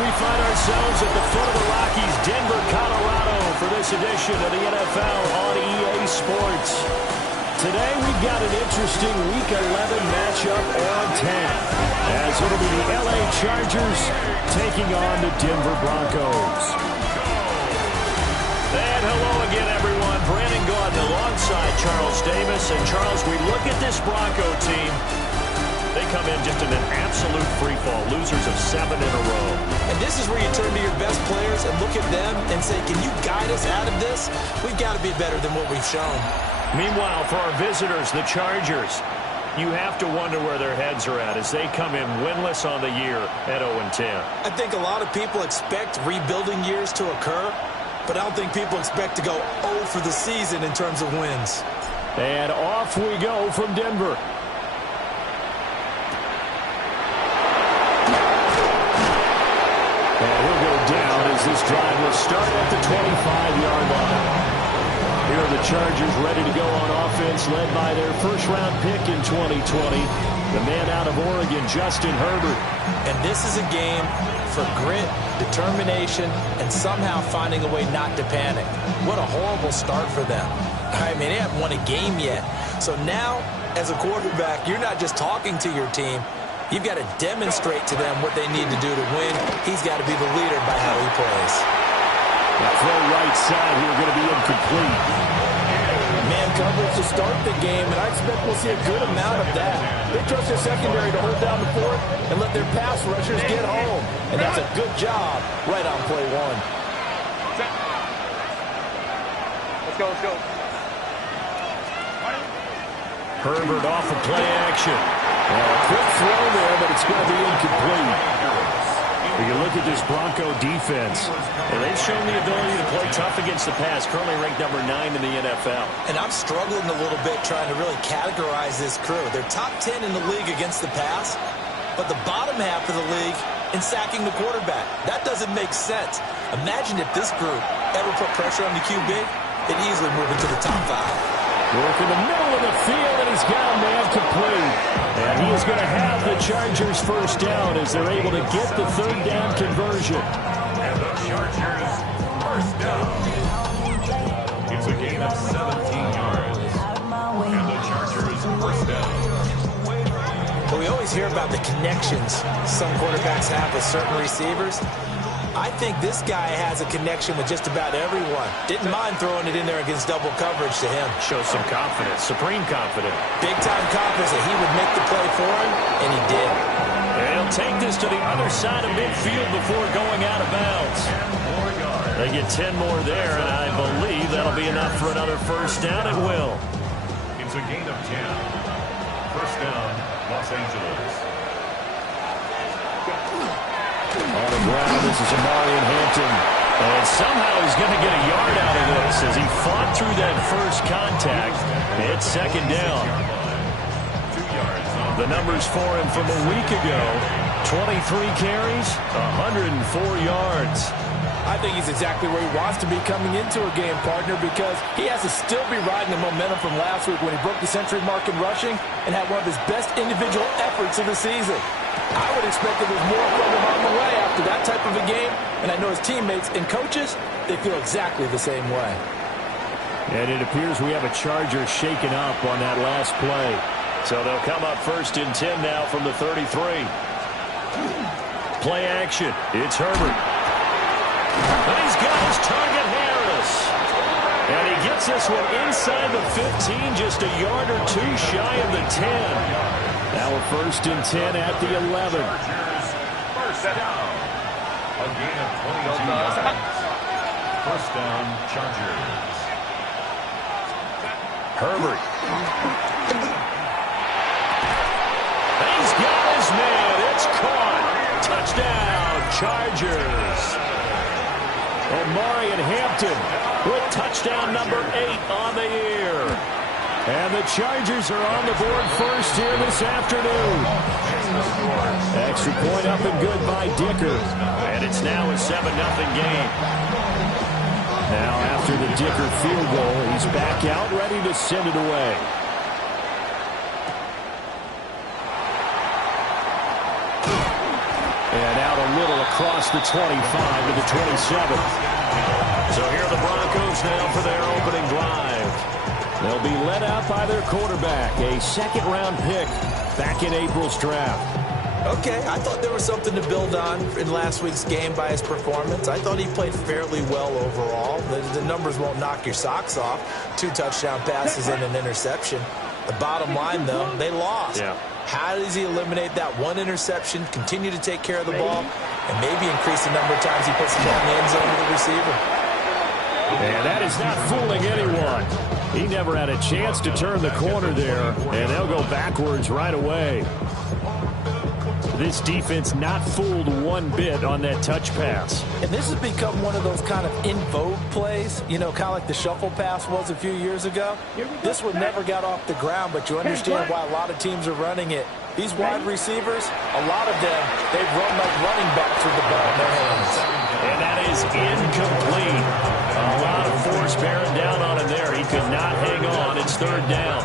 We find ourselves at the foot of the Rockies, Denver, Colorado, for this edition of the NFL on EA Sports. Today we've got an interesting Week 11 matchup on tap, as it'll be the LA Chargers taking on the Denver Broncos. And hello again, everyone. Brandon Gaudin alongside Charles Davis. And Charles, we look at this Bronco team. They come in just in an absolute free fall, losers of 7 in a row. And this is where you turn to your best players and look at them and say, can you guide us out of this? We've got to be better than what we've shown. Meanwhile, for our visitors, the Chargers, you have to wonder where their heads are at as they come in winless on the year at 0-10. I think a lot of people expect rebuilding years to occur, but I don't think people expect to go 0 for the season in terms of wins. And off we go from Denver. And he'll go down as this drive will start at the 25-yard line. Here are the Chargers ready to go on offense, led by their first-round pick in 2020, the man out of Oregon, Justin Herbert. And this is a game for grit, determination, and somehow finding a way not to panic. What a horrible start for them. I mean, they haven't won a game yet. So now, as a quarterback, you're not just talking to your team. You've got to demonstrate to them what they need to do to win. He's got to be the leader by how he plays. That throw right side here going to be incomplete. Man coverage to start the game, and I expect we'll see a good amount of that. They trust their secondary to hold down the fort and let their pass rushers get home. And that's a good job right on play one. Let's go, let's go. Herbert off of play action. A quick throw there, but it's going to be incomplete. We can look at this Bronco defense. And they've shown the ability to play tough against the pass, currently ranked number 9 in the NFL. And I'm struggling a little bit trying to really categorize this crew. They're top 10 in the league against the pass, but the bottom half of the league in sacking the quarterback. That doesn't make sense. Imagine if this group ever put pressure on the QB, it'd easily move into the top 5. Work in the middle of the field, and he's got a man complete. And he is going to have the Chargers first down as they're able to get the third down conversion. And the Chargers first down. It's a gain of 17 yards. And the Chargers first down. But we always hear about the connections some quarterbacks have with certain receivers. I think this guy has a connection with just about everyone. Didn't mind throwing it in there against double coverage to him. Shows some confidence, supreme confidence. Big-time confidence that he would make the play for him, and he did. And he'll take this to the other side of midfield before going out of bounds. They get 10 more there, and I believe that'll be enough for another first down. It will. It's a gain of 10. First down, Los Angeles. On the ground, this is Amarian Hampton. And somehow he's going to get a yard out of this as he fought through that first contact. It's second down. 2 yards. The numbers for him from a week ago. 23 carries, 104 yards. I think he's exactly where he wants to be coming into a game, partner, because he has to still be riding the momentum from last week when he broke the century mark in rushing and had one of his best individual efforts of the season. I would expect that there's more from him on the way after that type of a game, and I know his teammates and coaches, they feel exactly the same way. And it appears we have a Charger shaken up on that last play. So they'll come up first and 10 now from the 33. Play action. It's Herbert. And he's got his target, Harris. And he gets this one inside the 15, just a yard or two shy of the 10. Now a first and 10 at the 11. First down. A gain of 22 yards. First down, Chargers. Herbert. And he's got his man. It's caught. Touchdown, Chargers. Amarian Hampton with touchdown number 8 on the year. And the Chargers are on the board first here this afternoon. Extra point up and good by Dicker. And it's now a 7-0 game. Now after the Dicker field goal, he's back out ready to send it away. And out a little across the 25 to the 27. So here are the Broncos now for their opening drive. They'll be led out by their quarterback, a second-round pick back in April's draft. Okay, I thought there was something to build on in last week's game by his performance. I thought he played fairly well overall. The numbers won't knock your socks off. 2 touchdown passes and an interception. The bottom line, though, they lost. Yeah. How does he eliminate that one interception, continue to take care of the ball, and maybe increase the number of times he puts the ball in the end zone to the receiver? And that is not fooling anyone. He never had a chance to turn the corner there, and they'll go backwards right away. This defense not fooled one bit on that touch pass. And this has become one of those kind of in vogue plays, you know, kind of like the shuffle pass was a few years ago. This one never got off the ground, but you understand why a lot of teams are running it. These wide receivers, a lot of them, they run like running backs with the ball in their hands. And that is incomplete. A lot of force bearing down on him there. He could not hang on. It's third down.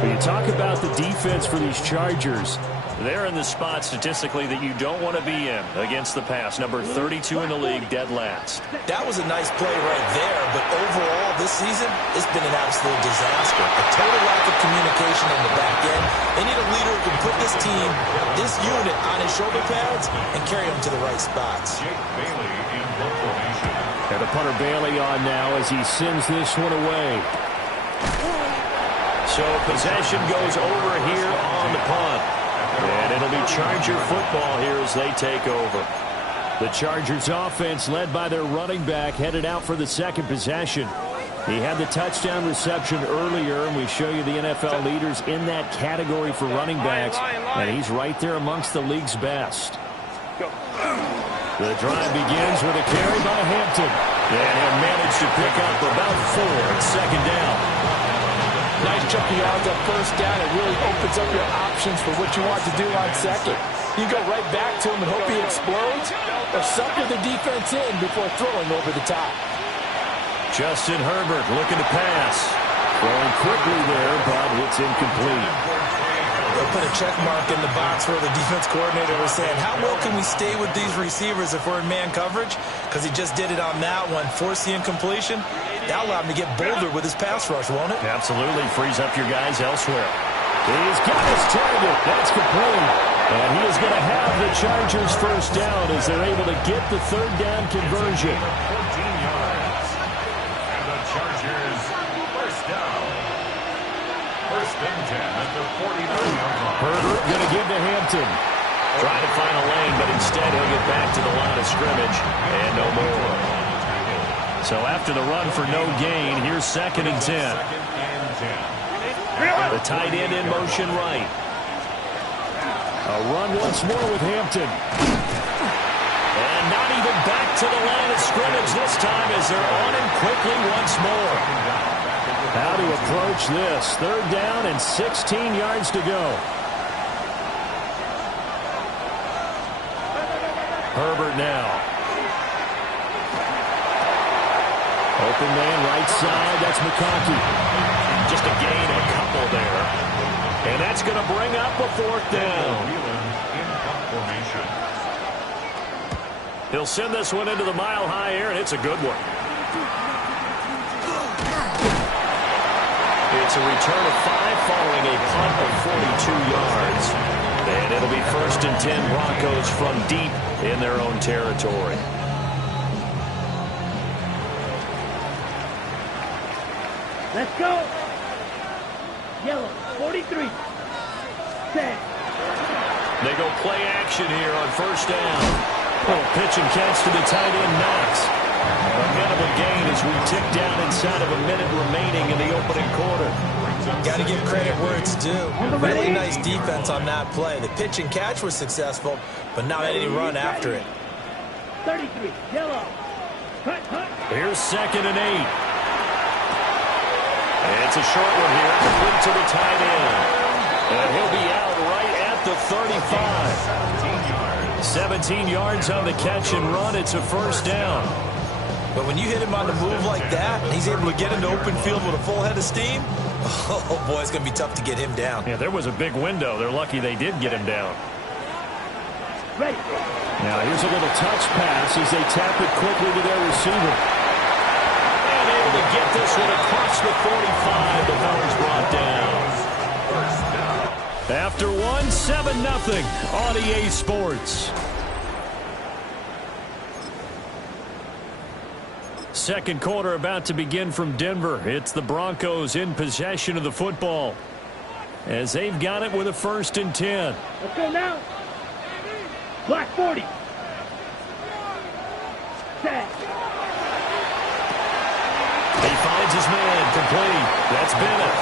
When you talk about the defense for these Chargers, they're in the spot statistically that you don't want to be in against the pass. Number 32 in the league, dead last. That was a nice play right there, but overall this season, it's been an absolute disaster. A total lack of communication on the back end. They need a leader who can put this team, this unit, on his shoulder pads and carry them to the right spots. And the punter Bailey on now as he sends this one away. So possession goes over here on the punt. And it'll be Charger football here as they take over. The Chargers offense led by their running back headed out for the second possession. He had the touchdown reception earlier, and we show you the NFL leaders in that category for running backs, and he's right there amongst the league's best. The drive begins with a carry by Hampton. And he'll manage to pick up about 4 at second down. Nice chunk of yards on first down. It really opens up your options for what you want to do on second. You go right back to him and hope he explodes, or sucker the defense in before throwing over the top. Justin Herbert looking to pass. Throwing quickly there, but it's incomplete. They'll put a check mark in the box where the defense coordinator was saying, how well can we stay with these receivers if we're in man coverage? Because he just did it on that one, force the incompletion. That'll allow him to get bolder with his pass rush, won't it? Absolutely. Frees up your guys elsewhere. He's got his target. That's complete. And he is going to have the Chargers first down as they're able to get the third down conversion. 14 yards. And the Chargers first down. First and 10 at the 49-yard line. Herbert going to give to Hampton. Trying to find a lane, but instead he'll get back to the line of scrimmage. And no more. So after the run for no gain, here's second and 10. The tight end in motion right. A run once more with Hampton. And not even back to the line of scrimmage this time as they're on him quickly once more. How to approach this? Third down and 16 yards to go. Herbert now. Open man right side. That's McConkey. Just a gain of a couple there. And that's going to bring up a fourth down. He'll send this one into the mile-high air, and it's a good one. It's a return of 5 following a punt of 42 yards. And it'll be first and 10 Broncos from deep in their own territory. Let's go. Yellow, 43. Set. They go play action here on first down. Pitch and catch to the tight end, Knox. A minimal gain as we tick down inside of a minute remaining in the opening quarter. Got to give credit where it's due. Really nice defense on that play. The pitch and catch was successful, but not any run after it. 33, yellow. Cut. Here's second and 8. It's a short one here, complete to the tight end. And he'll be out right at the 35. 17 yards on the catch and run. It's a first down. But when you hit him on the move like that, and he's able to get into open field with a full head of steam, oh, boy, it's going to be tough to get him down. Yeah, there was a big window. They're lucky they did get him down. Ready. Now, here's a little touch pass as they tap it quickly to their receiver. And able to get this one across the 45. The power's brought down. After one, 7-0 on EA Sports. Second quarter about to begin from Denver. It's the Broncos in possession of the football as they've got it with a 1st and 10. Let's go now. Black 40. Set. He finds his man complete. That's Bennett.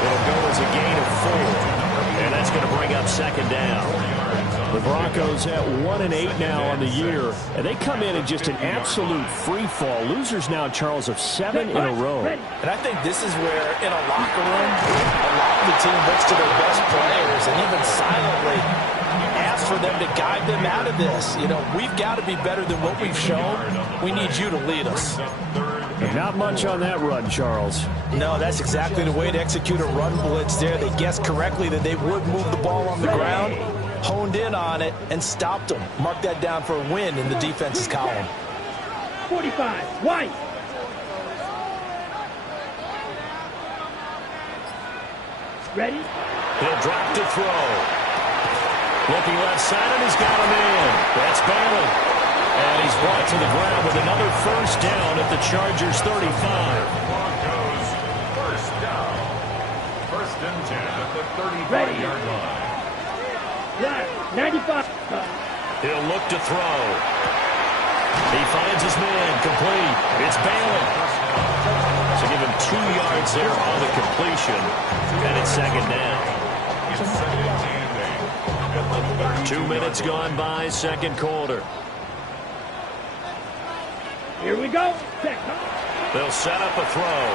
It'll go as a gain of 4. And that's going to bring up 2nd down. The Broncos at 1-8 now on the year. And they come in just an absolute free fall. Losers now, Charles, of 7 in a row. And I think this is where, in a locker room, a lot of the team looks to their best players and even silently asks for them to guide them out of this. You know, we've got to be better than what we've shown. We need you to lead us. And not much on that run, Charles. No, that's exactly the way to execute a run blitz there. They guessed correctly that they would move the ball on the ground, honed in on it, and stopped them. Mark that down for a win in the defense's column. 45. White. Ready? He'll drop to throw. Looking left side, and he's got him in. That's Bailey. And he's brought to the ground with another 1st down at the Chargers' 35. Broncos, 1st down. 1st and 10 at the 35-yard line. Left. 95. He'll look to throw. He finds his man complete. It's Bailey. So give him 2 yards there on the completion. And it's 2nd down. 2 minutes gone by, 2nd quarter. Here we go. They'll set up a throw.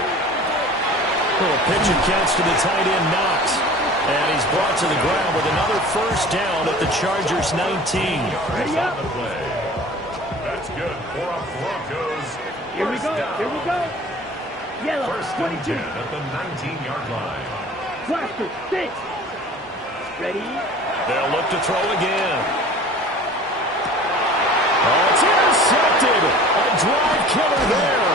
Little pitch and catch to the tight end, Knox. And he's brought to the ground with another 1st down at the Chargers' 19. Ready up. That's good for a Broncos. Here we go. Here we go. Yellow. 1st and 22. 10 at the 19-yard line. Blaster. 6. Ready. They'll look to throw again. Oh, it's intercepted. A drive killer there.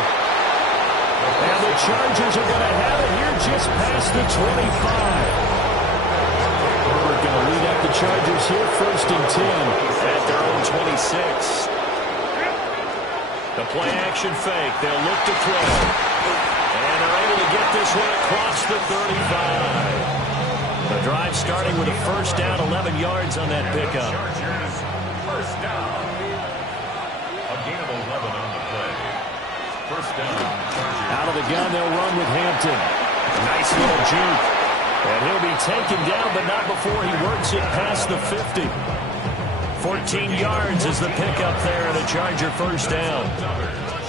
And the Chargers are going to have it here just past the 25. We're going to lead up the Chargers here, 1st and 10 at their own 26. The play action fake. They'll look to throw. And they're able to get this one across the 35. The drive starting with a 1st down, 11 yards on that pickup. Chargers, 1st down. A gain of 11 on the play. 1st down, Chargers. Out of the gun, they'll run with Hampton. Nice little juke. And he'll be taken down, but not before he works it past the 50. 14 yards is the pickup there and a Charger 1st down.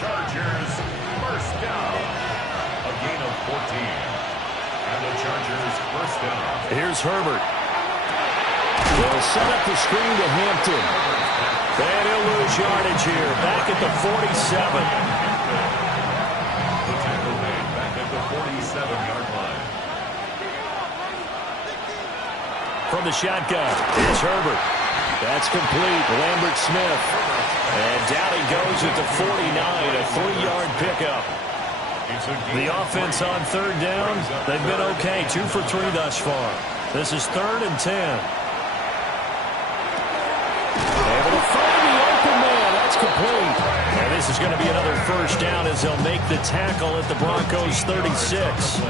Chargers, 1st down. A gain of 14. And the Chargers, 1st down. Here's Herbert. They'll set up the screen to Hampton. And he'll lose yardage here. Back at the 47. The tackle made back at the 47-yard line. From the shotgun, here's Herbert. That's complete. Lambert Smith. And down he goes at the 49. A 3-yard pickup. The offense on 3rd down, they've been okay. 2 for 3 thus far. This is 3rd and 10. Able to find the open man. That's complete. And this is going to be another 1st down as they'll make the tackle at the Broncos' 36.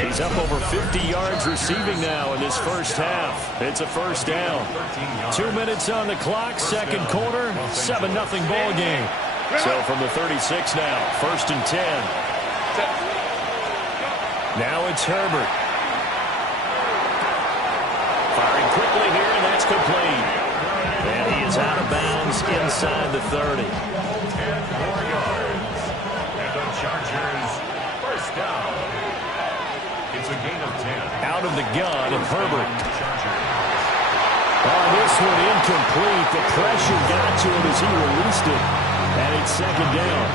He's up over 50 yards receiving now in this 1st half. It's a 1st down. 2 minutes on the clock, 2nd quarter, 7-0 ball game. So from the 36 now, 1st and 10. Now it's Herbert. Firing quickly here, and that's complete. And he is out of bounds inside the 30. 10 more yards. And the Chargers, 1st down. It's a gain of 10. Out of the gun, and Herbert. On this one, incomplete. The pressure got to him as he released it. And it's second down.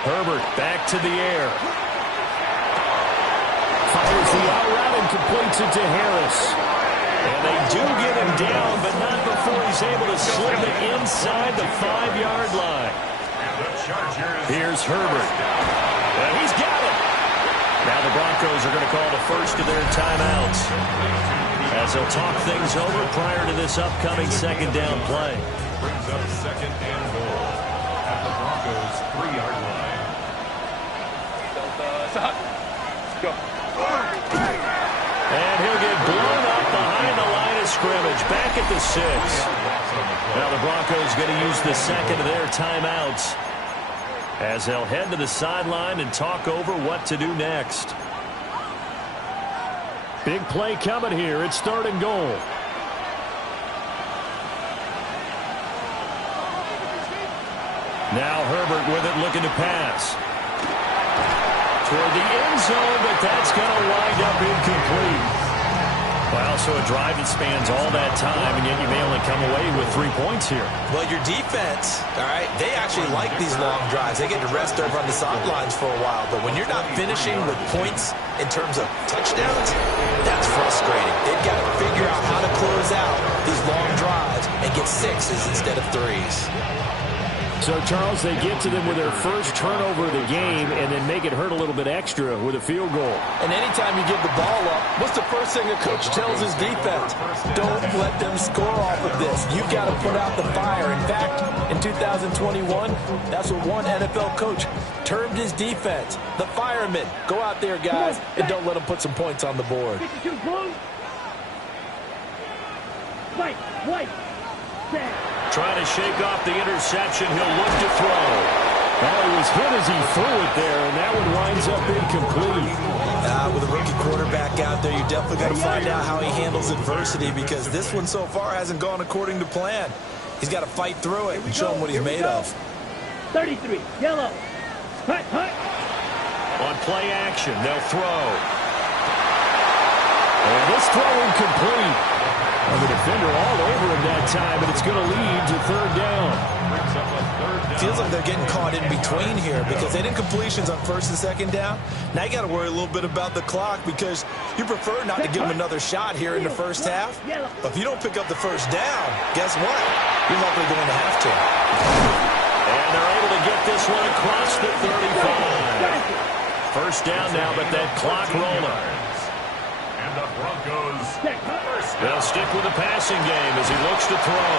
Herbert back to the air. Fires the out route and completes it to Harris. And they do get him down, but not before he's able to slip it inside the 5-yard line. Here's Herbert. And he's got it. Now the Broncos are going to call the first of their timeouts as they'll talk things over prior to this upcoming second down play. Brings up second and goal at the Broncos' 3-yard line. Go. And he'll get blown up behind the line of scrimmage, back at the 6. Now the Broncos going to use the second of their timeouts as they'll head to the sideline and talk over what to do next. Big play coming here. It's 3rd and goal. Now Herbert with it, looking to pass. Toward the end zone, but that's going to wind up incomplete. Well, so a drive that spans all that time, and yet you may only come away with 3 points here. Well, your defense, all right, they actually like these long drives. They get to rest over on the sidelines for a while. But when you're not finishing with points in terms of touchdowns, that's frustrating. They've got to figure out how to close out these long drives and get 6s instead of 3s. So, Charles, they get to them with their first turnover of the game and then make it hurt a little bit extra with a field goal. And anytime you give the ball up, what's the first thing a coach tells his defense? Don't let them score off of this. You've got to put out the fire. In fact, in 2021, that's what one NFL coach termed his defense. The firemen. Go out there, guys, and don't let them put some points on the board. White. Trying to shake off the interception. He'll look to throw. Well, he was hit as he threw it there, and that one winds up incomplete. With a rookie quarterback out there, you definitely got to find out how he handles adversity, because this one so far hasn't gone according to plan. He's got to fight through it and show him what he's made of. 33, yellow. Hut. On play action, they'll throw. And this throw incomplete. And the defender all over him that time, and it's going to lead to 3rd down. Feels like they're getting caught in between here because they didn't completions on 1st and 2nd down. Now you got to worry a little bit about the clock because you prefer not to give them another shot here in the first half. But if you don't pick up the 1st down, guess what? You're likely going to have to. And they're able to get this one across the 35. First down now, but that clock rolling. And the Broncos they'll stick with the passing game as he looks to throw.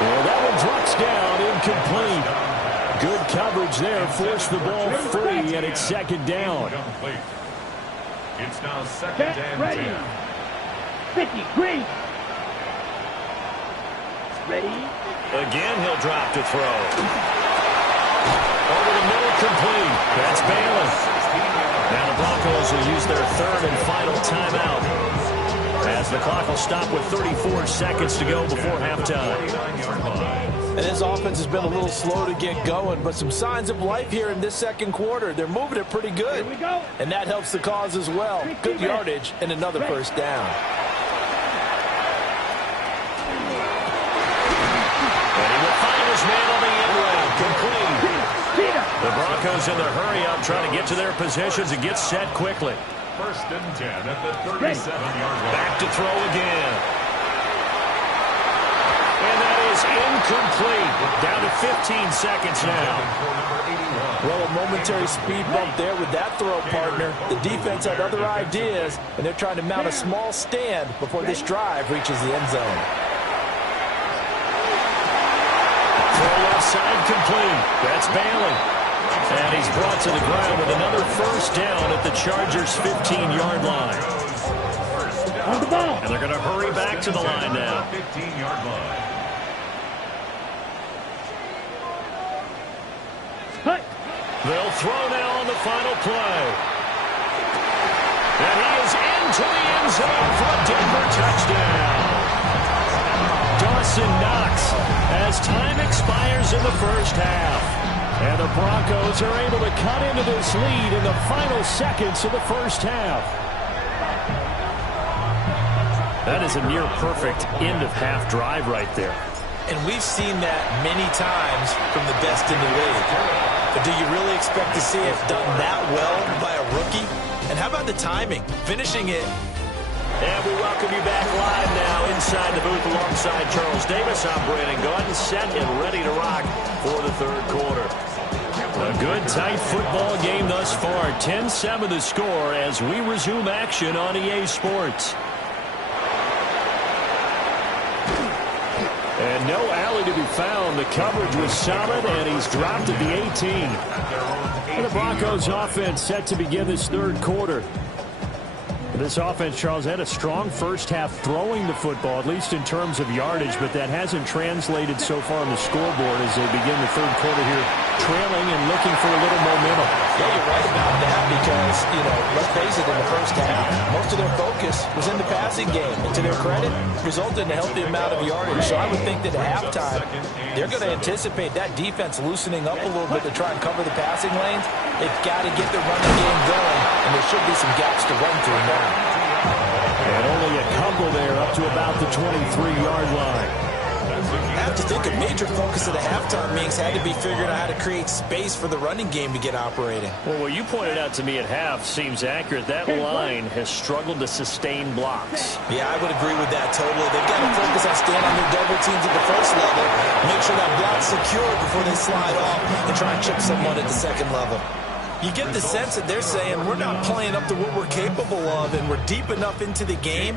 Well, that one drops down, incomplete. Good coverage there, forced the ball free, and it's 2nd down. It's now 2nd and 10. 50, green. Ready. Again, he'll drop to throw. Over the middle, complete. That's Balin. Now the Broncos will use their 3rd and final timeout, as the clock will stop with 34 seconds to go before halftime. And this offense has been a little slow to get going, but some signs of life here in this 2nd quarter. They're moving it pretty good. Here we go. And that helps the cause as well. Good yardage and another 1st down. And he will find his man on the end route. Complete. The Broncos in their hurry-up trying to get to their positions and get set quickly. 1st and 10 at the 37-yard line. Back to throw again. And that is incomplete. Down to 15 seconds now. Well, a momentary speed bump there with that throw, partner. The defense had other ideas, and they're trying to mount a small stand before this drive reaches the end zone. Throw left side complete. That's Bailey. And he's brought to the ground with another 1st down at the Chargers' 15-yard line. On the ball. And they're going to hurry back to the line now. 15-yard line. Hut. They'll throw now on the final play. And he is into the end zone for a Denver touchdown. Dawson Knox as time expires in the first half. And the Broncos are able to cut into this lead in the final seconds of the first half. That is a near-perfect end-of-half drive right there. And we've seen that many times from the best in the league. But do you really expect to see it done that well by a rookie? And how about the timing? Finishing it. And we welcome you back live now inside the booth alongside Charles Davis. I'm Brandon Gaudin, set and ready to rock for the third quarter. A good, tight football game thus far. 10-7 the score as we resume action on EA Sports. And no alley to be found. The coverage was solid, and he's dropped at the 18. And the Broncos offense set to begin this third quarter. This offense, Charles, had a strong first half throwing the football, at least in terms of yardage, but that hasn't translated so far on the scoreboard as they begin the third quarter here, trailing and looking for a little momentum. Yeah, you're right about that because, let's face it, in the first half, most of their focus was in the passing game. And to their credit, resulted in a healthy amount of yardage. So I would think that at halftime, they're going to anticipate that defense loosening up a little bit to try and cover the passing lanes. They've got to get the running game going, and there should be some gaps to run through now. And only a couple there up to about the 23-yard line. I have to think a major focus of the halftime meetings had to be figuring out how to create space for the running game to get operating. Well, what you pointed out to me at half seems accurate. That line has struggled to sustain blocks. Yeah, I would agree with that totally. They've got to focus on staying on their double teams at the first level, make sure that block's secure before they slide off and try and chip someone at the second level. You get the sense that they're saying we're not playing up to what we're capable of, and we're deep enough into the game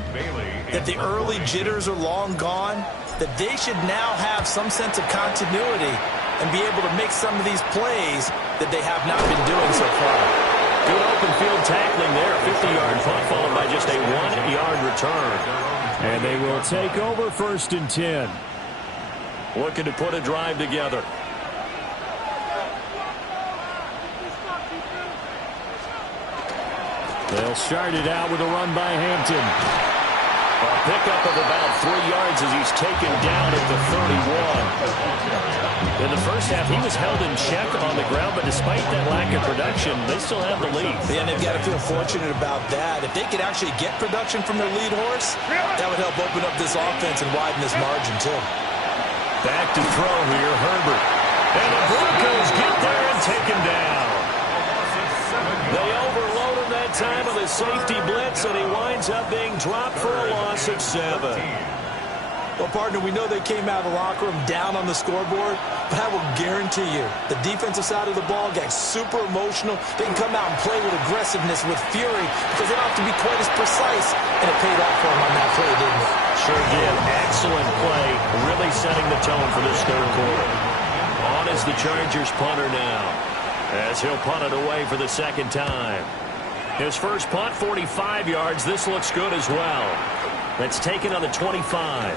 that the early jitters are long gone, that they should now have some sense of continuity and be able to make some of these plays that they have not been doing so far. Good open field tackling there. 50-yard punt followed by just a 1-yard return. And they will take over 1st and 10. Looking to put a drive together. They'll start it out with a run by Hampton. A pickup of about 3 yards as he's taken down at the 31. In the first half, he was held in check on the ground, but despite that lack of production, they still have the lead. And they've got to feel fortunate about that. If they could actually get production from their lead horse, that would help open up this offense and widen this margin, too. Back to throw here, Herbert. And the Broncos get there and take him down. They overload him that time with a safety blitz, and he winds up being dropped for a loss of 7. Well, partner, we know they came out of the locker room down on the scoreboard, but I will guarantee you the defensive side of the ball got super emotional. They can come out and play with aggressiveness, with fury, because they don't have to be quite as precise, and it paid off for them on that play, didn't it? Sure did. Excellent play, really setting the tone for this third quarter. On is the Chargers punter now, as he'll punt it away for the second time. His first punt, 45 yards. This looks good as well. That's taken on the 25. A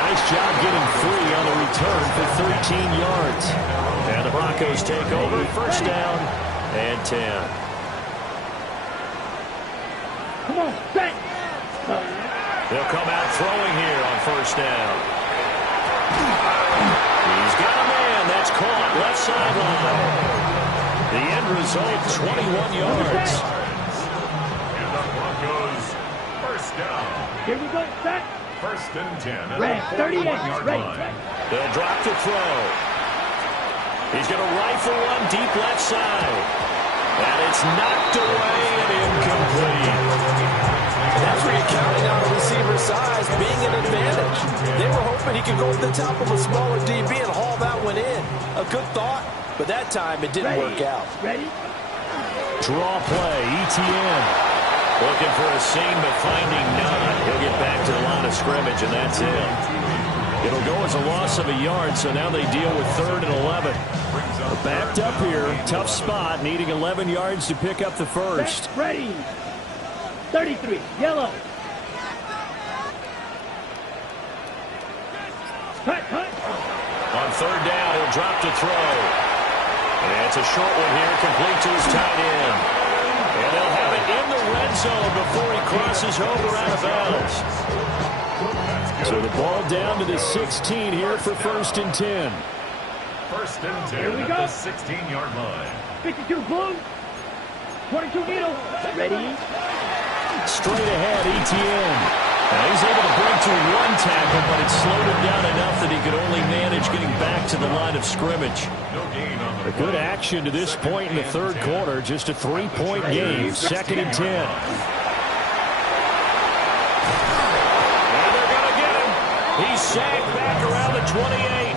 nice job getting free on the return for 13 yards. And the Broncos take over, 1st down and 10. Come on, set. They'll come out throwing here on 1st down. He's got a man. That's caught left sideline. The end result, 21 yards. And the Broncos, 1st down. Here we go, set. 1st and 10. Red, 38, ready. They'll drop to throw. He's going to rifle one deep left side. And it's knocked away and incomplete. And that's where you're counting on the receiver's size being an advantage. They were hoping he could go to the top of a smaller DB and haul that one in. A good thought, but that time it didn't work out. Ready? Draw play, ETN. Looking for a seam, but finding none. He'll get back to the line of scrimmage, and that's it. It'll go as a loss of a yard, so now they deal with 3rd and 11. They're backed up here, tough spot, needing 11 yards to pick up the first. Set, ready. 33, yellow. Hut, hut. On 3rd down, he'll drop to throw. And it's a short one here, complete to his tight end. And they'll have it in the red zone before he crosses over out of bounds. So the ball down to the 16 here for 1st and 10. 1st and 10 Here we at go. the 16-yard line. 52 blue. 22 needle. Ready. Straight ahead, Etienne. Now he's able to break through one tackle, but it slowed him down enough that he could only manage getting back to the line of scrimmage. No gain on the A good action to this point in the 3rd quarter. Just a 3-point game. 2nd and 10. And they're going to get him. He's sacked back around the 28.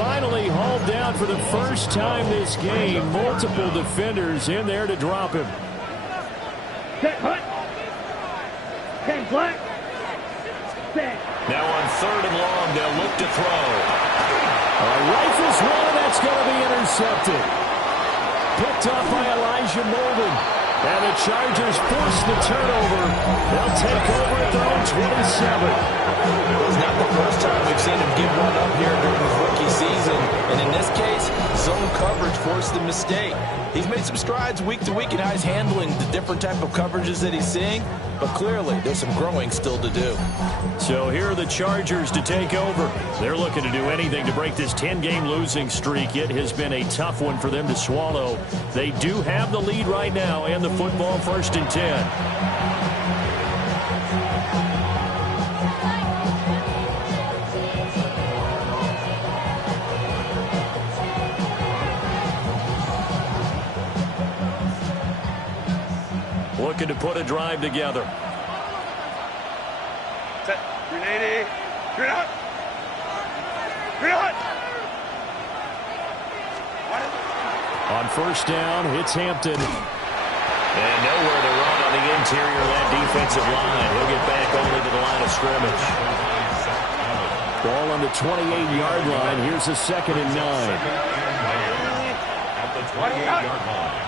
Finally hauled down for the first time this game. Multiple defenders in there to drop him. Set hut. 10 black. Set. Now on 3rd and long, they'll look to throw. Rifles one, that's going to be intercepted. Picked up by Elijah Molden. And the Chargers force the turnover. They'll take over at their own 27. It's not the first time we've seen him give one up here during his rookie season. And in this case, zone coverage forced the mistake. He's made some strides week to week in how he's handling the different type of coverages that he's seeing. But clearly, there's some growing still to do. So here are the Chargers to take over. They're looking to do anything to break this 10-game losing streak. It has been a tough one for them to swallow. They do have the lead right now and the football 1st and 10. Looking to put a drive together. Set. 380. Green hot. Green hot. On 1st down, it's Hampton. And nowhere to run on the interior of that defensive line. He'll get back only to the line of scrimmage. Ball on the 28-yard line. Here's a 2nd and 9. At the 28-yard line.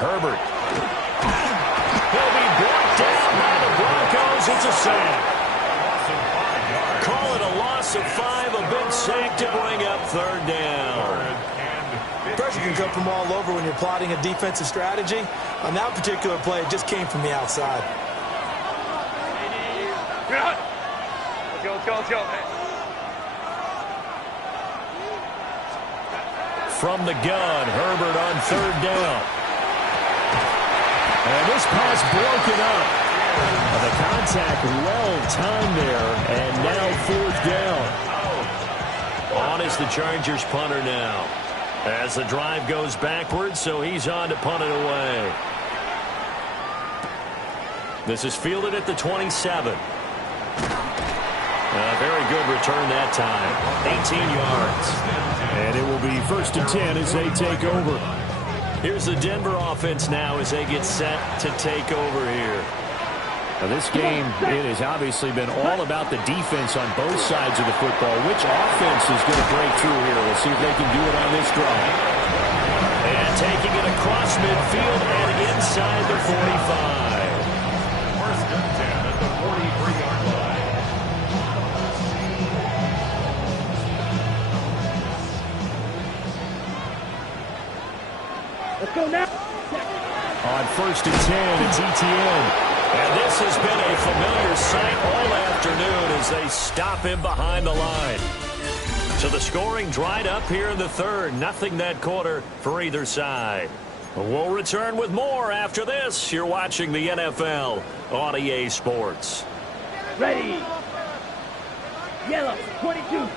Herbert. He'll be brought down by the Broncos. It's a sack. Call it a loss of 5. A big sack to bring up 3rd down. Pressure can come from all over when you're plotting a defensive strategy. On that particular play, it just came from the outside. Green hot. Let's go, let's go, let's go. From the gun, Herbert on 3rd down. And this pass broken up. The contact well timed there, and now 4th down. On is the Chargers punter now. As the drive goes backwards, so he's on to punt it away. This is fielded at the 27. Very good return that time. 18 yards. And it will be 1st and 10 as they take over. Here's the Denver offense now as they get set to take over here. Now this game, it has obviously been all about the defense on both sides of the football. Which offense is going to break through here? We'll see if they can do it on this drive. And taking it across midfield and inside the 45. 1st and 10 at the 43-yard line. Let's go now. On 1st and 10, it's Etienne. And this has been a familiar sight all afternoon as they stop him behind the line. So the scoring dried up here in the 3rd. Nothing that quarter for either side. We'll return with more after this. You're watching the NFL on EA Sports. Ready. Yellow. 22.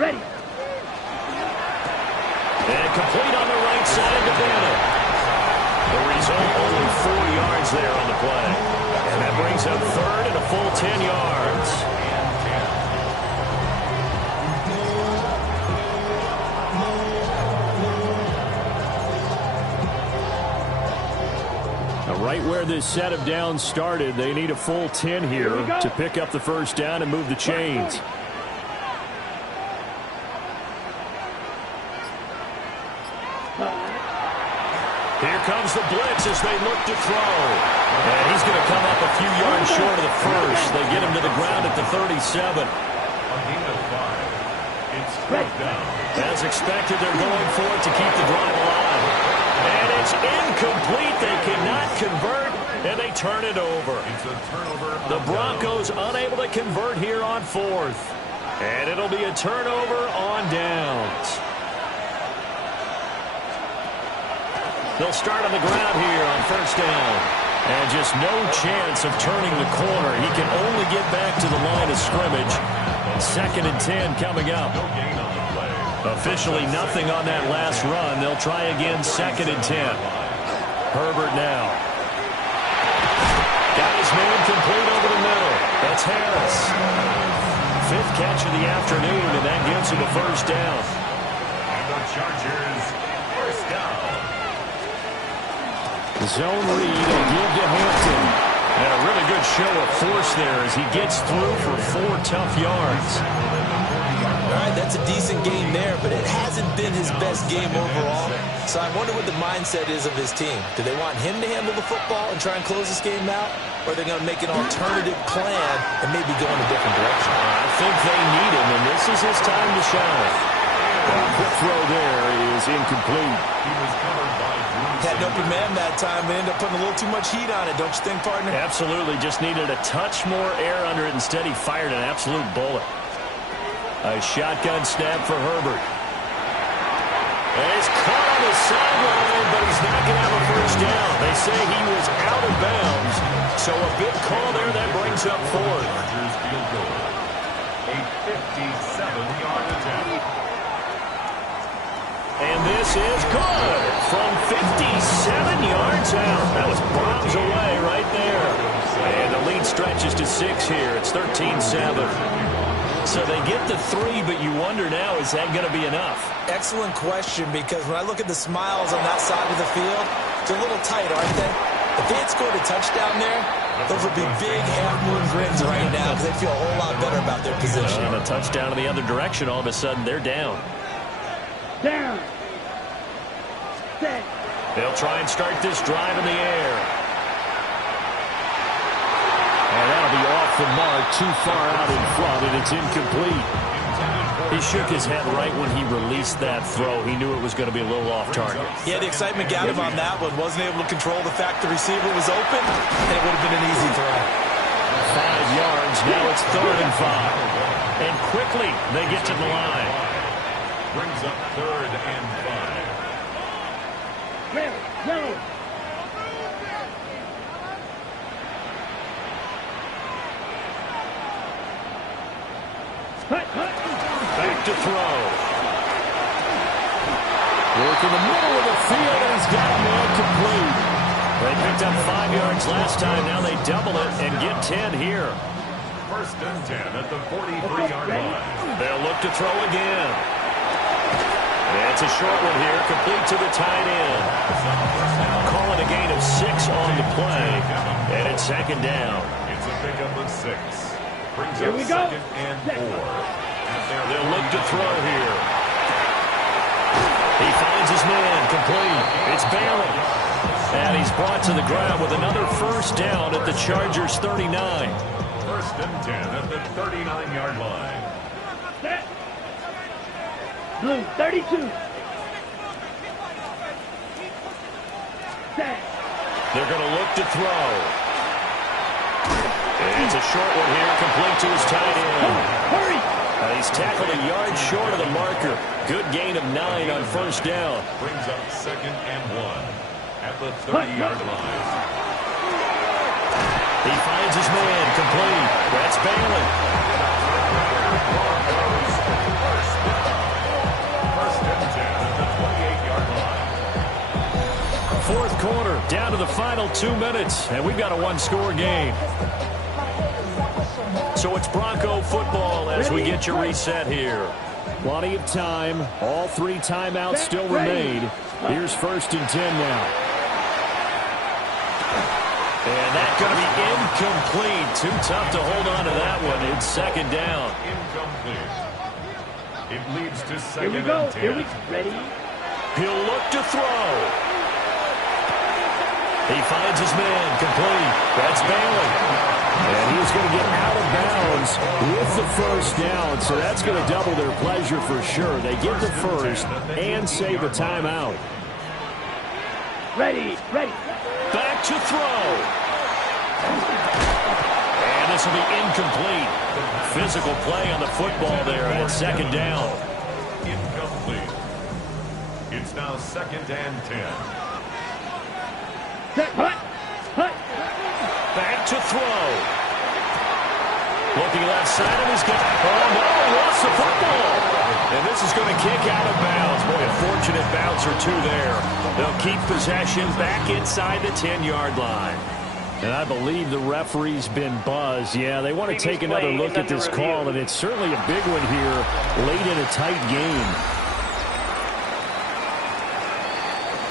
Ready. And complete on the right side to Bannon. The result, only 4 yards there on the play. And that brings up 3rd and a full 10 yards. Now right where this set of downs started, they need a full 10 here to pick up the 1st down and move the chains. Here comes the blitz as they look to throw. And he's going to come up a few yards short of the 1st. They get him to the ground at the 37. A gain of 5. It's 4th down. As expected, they're going for it to keep the drive alive. And it's incomplete. They cannot convert. And they turn it over. It's a turnover. The Broncos unable to convert here on fourth. And it'll be a turnover on downs. They'll start on the ground here on first down. And just no chance of turning the corner. He can only get back to the line of scrimmage. 2nd and 10 coming up. No gain on the play. Officially nothing on that last run. They'll try again 2nd and 10. Herbert now. Got his man complete over the middle. That's Harris. 5th catch of the afternoon, and that gives him a first down. And the Chargers, first down. Zone read and give to Hampton. And a really good show of force there as he gets through for 4 tough yards. All right, that's a decent game there, but it hasn't been his best game overall. So I wonder what the mindset is of his team. Do they want him to handle the football and try and close this game out? Or are they going to make an alternative plan and maybe go in a different direction? I think they need him, and this is his time to shine. The throw there is incomplete. He was covered by Bruce. Had an open man that time and ended up putting a little too much heat on it, don't you think, partner? Absolutely. Just needed a touch more air under it. Instead, he fired an absolute bullet. A shotgun snap for Herbert. And he's caught on the sideline, but he's not going to have a first down. They say he was out of bounds. So a big call there that brings up 4th. Chargers field goal. A 57-yard attempt. And this is good from 57 yards out. That was bombs away right there. And the lead stretches to 6 here. It's 13-7. So they get the 3, but you wonder now, is that going to be enough? Excellent question, because when I look at the smiles on that side of the field, they're a little tight, aren't they? If they had scored a touchdown there, those would be big half-moon grins right now because they feel a whole lot better about their position. And a touchdown in the other direction, all of a sudden they're down. Down. Set. They'll try and start this drive in the air. And that'll be off the mark, too far out in front, and it's incomplete. He shook his head right when he released that throw. He knew it was going to be a little off target. Yeah, the excitement got him on that one. Wasn't able to control the fact the receiver was open, and it would have been an easy throw. 5 yards, now it's 3rd and 5. And quickly, they get to the line. Brings up 3rd and 5. Red. Yellow. Hut. Back to throw. Work in the middle of the field, and he's got a man complete. They picked up 5 yards last time. Now they double it and get 10 here. 1st and 10 at the 43-yard line. They'll look to throw again. It's a short one here, complete to the tight end. Calling a gain of 6 on the play, and it's 2nd down. It's a pickup of 6. Brings Here up we go. 2nd and 4. They'll look to throw here. He finds his man, complete. It's Bailey. And he's brought to the ground with another first down at the Chargers' 39. 1st and 10 at the 39-yard line. Set. Blue 32. Set. They're going to look to throw. And it's a short one here, complete to his tight end. Hurry. He's tackled a yard short of the marker. Good gain of 9 on first down. Brings up 2nd and 1 at the 30-yard line. He finds his man, complete. That's Bailey. 1st and 10 at the 28-yard line. 4th quarter, down to the final 2 minutes, and we've got a 1-score game. So it's Bronco football as we get you reset here. Plenty of time. All 3 timeouts still remain. Here's 1st and 10 now. And that's going to be incomplete. Too tough to hold on to that one. It's 2nd down. Incomplete. It leads to 2nd Here we go. and 10. Here we ready. He'll look to throw. He finds his man, complete. That's Bailey. And he's going to get out of bounds with the first down, so that's going to double their pleasure for sure. They get the first and save a timeout. Ready. Back to throw. And this will be incomplete. Physical play on the football there at second down. Incomplete. It's now 2nd and 10. Set, hut, hut. Back to throw. Looking left side of his guy. Oh, no, he lost the football. And this is going to kick out of bounds. Boy, a fortunate bounce or two there. They'll keep possession back inside the 10-yard line. And I believe the referee's been buzzed. Yeah, they want to take another look at this call, and it's certainly a big one here late in a tight game.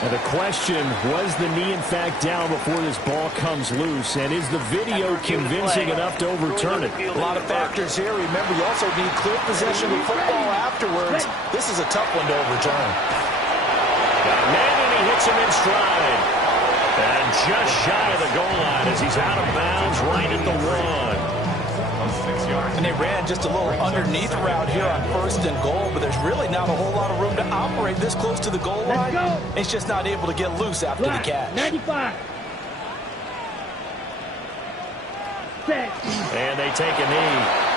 And the question, was the knee in fact down before this ball comes loose? And is the video convincing enough to overturn it? A lot of factors here. Remember, you also need clear possession of the football afterwards. This is a tough one to overturn. Got a man, and he hits him in stride. And just shy of the goal line as he's out of bounds right at the 1. And they ran just a little underneath route here on 1st and goal, but there's really not a whole lot of room to operate this close to the goal line. It's just not able to get loose after the catch. 95. Set. And they take a knee.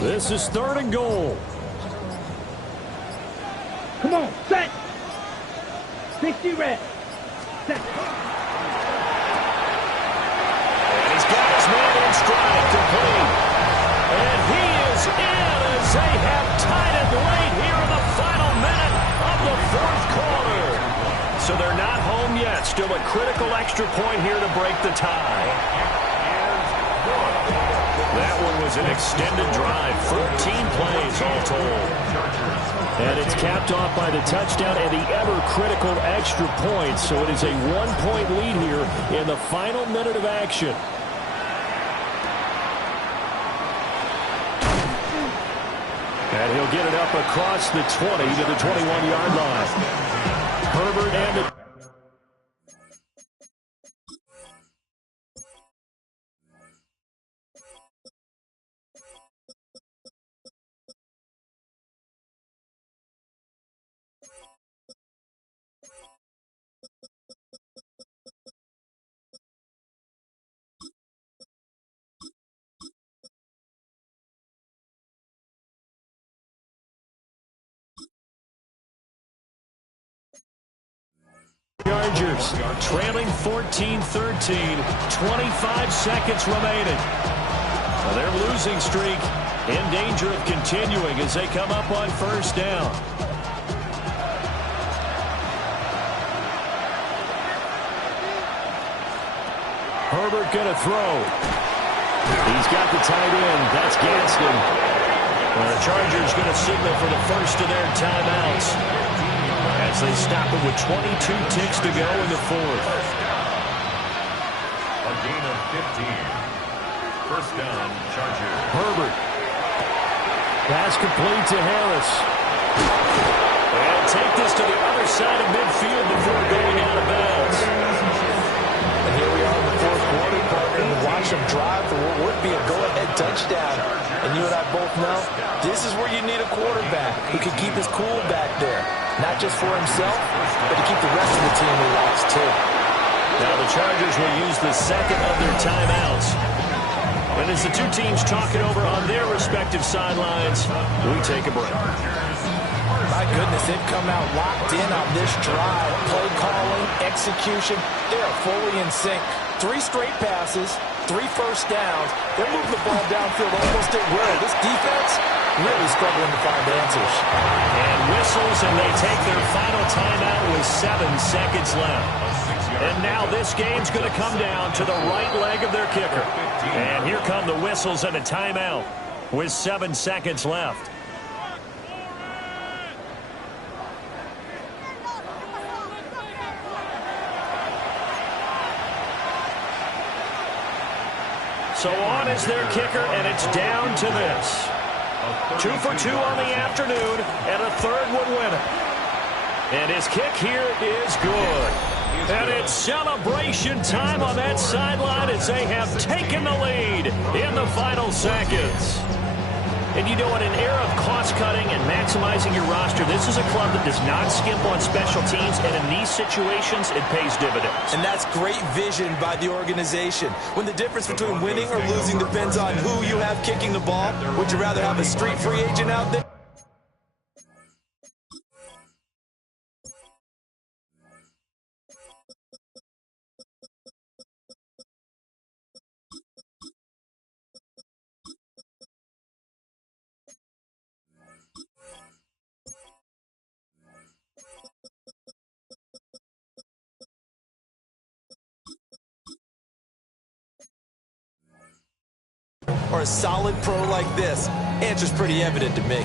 This is 3rd and goal. Come on, set. 60 reps. Set. And he's got his man in stride, complete. And he is in as they have tied it late here in the final minute of the 4th quarter. So they're not home yet. Still a critical extra point here to break the tie. That one was an extended drive, 14 plays all told. And it's capped off by the touchdown and the ever-critical extra point. So it is a 1-point lead here in the final minute of action. And he'll get it up across the 20 to the 21-yard line. Herbert and the... Chargers trailing 14-13, 25 seconds remaining. Now their losing streak in danger of continuing as they come up on 1st down. Herbert going to throw. He's got the tight end. That's Gadsden. Well, the Chargers going to signal for the first of their timeouts as they stop it with 22 ticks to go in the 4th. A gain of 15. 1st down, Chargers. Herbert. Pass complete to Harris. And take this to the other side of midfield before going out of bounds. And here we are in the 4th quarter, partner, and watch them drive for what would be a go-ahead touchdown. And you and I both know this is where you need a quarterback who can keep his cool back there. Not just for himself, but to keep the rest of the team relaxed, too. Now the Chargers will use the second of their timeouts. And as the two teams talk it over on their respective sidelines, we take a break. My goodness, they've come out locked in on this drive. Play calling, execution, they are fully in sync. 3 straight passes, 3 first downs. They're moving the ball downfield almost at will. This defense really struggling to find answers. And whistles, and they take their final timeout with 7 seconds left. And now this game's going to come down to the right leg of their kicker. And here come the whistles and a timeout with 7 seconds left. So on is their kicker, and it's down to this. 2 for 2 on the afternoon, and a third would win it. And his kick here is good. And it's celebration time on that sideline as they have taken the lead in the final seconds. And you know, in an era of cost-cutting and maximizing your roster, this is a club that does not skimp on special teams, and in these situations, it pays dividends. And that's great vision by the organization. When the difference between winning or losing depends on who you have kicking the ball, would you rather have a street free agent out there? Or a solid pro like this? Answer's pretty evident to me.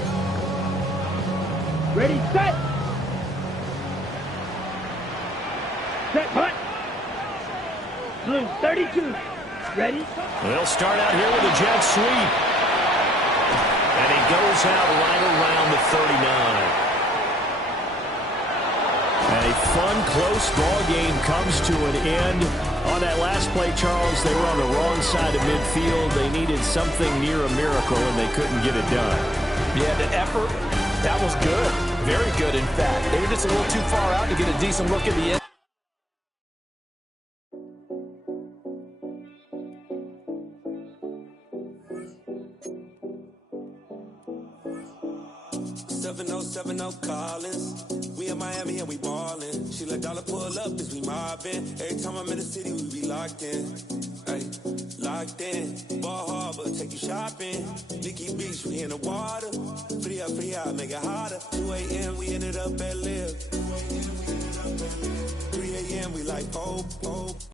Ready, set. Set, hut. Blue, 32. Ready? They'll start out here with a jet sweep. And he goes out right around the 39. A fun, close ball game comes to an end. On that last play, Charles, they were on the wrong side of midfield. They needed something near a miracle, and they couldn't get it done. Yeah, the effort, that was good. Very good, in fact. They were just a little too far out to get a decent look at the end. Collins. We in Miami and we ballin'. She let dollar pull up as we mobbin'. Every time I'm in the city, we be locked in. Ay, locked in. Ball Harbor, take you shopping. Nikki Beach, we in the water. Free up, make it hotter. 2 a.m., we ended up at Live. 3 a.m., we like, oh.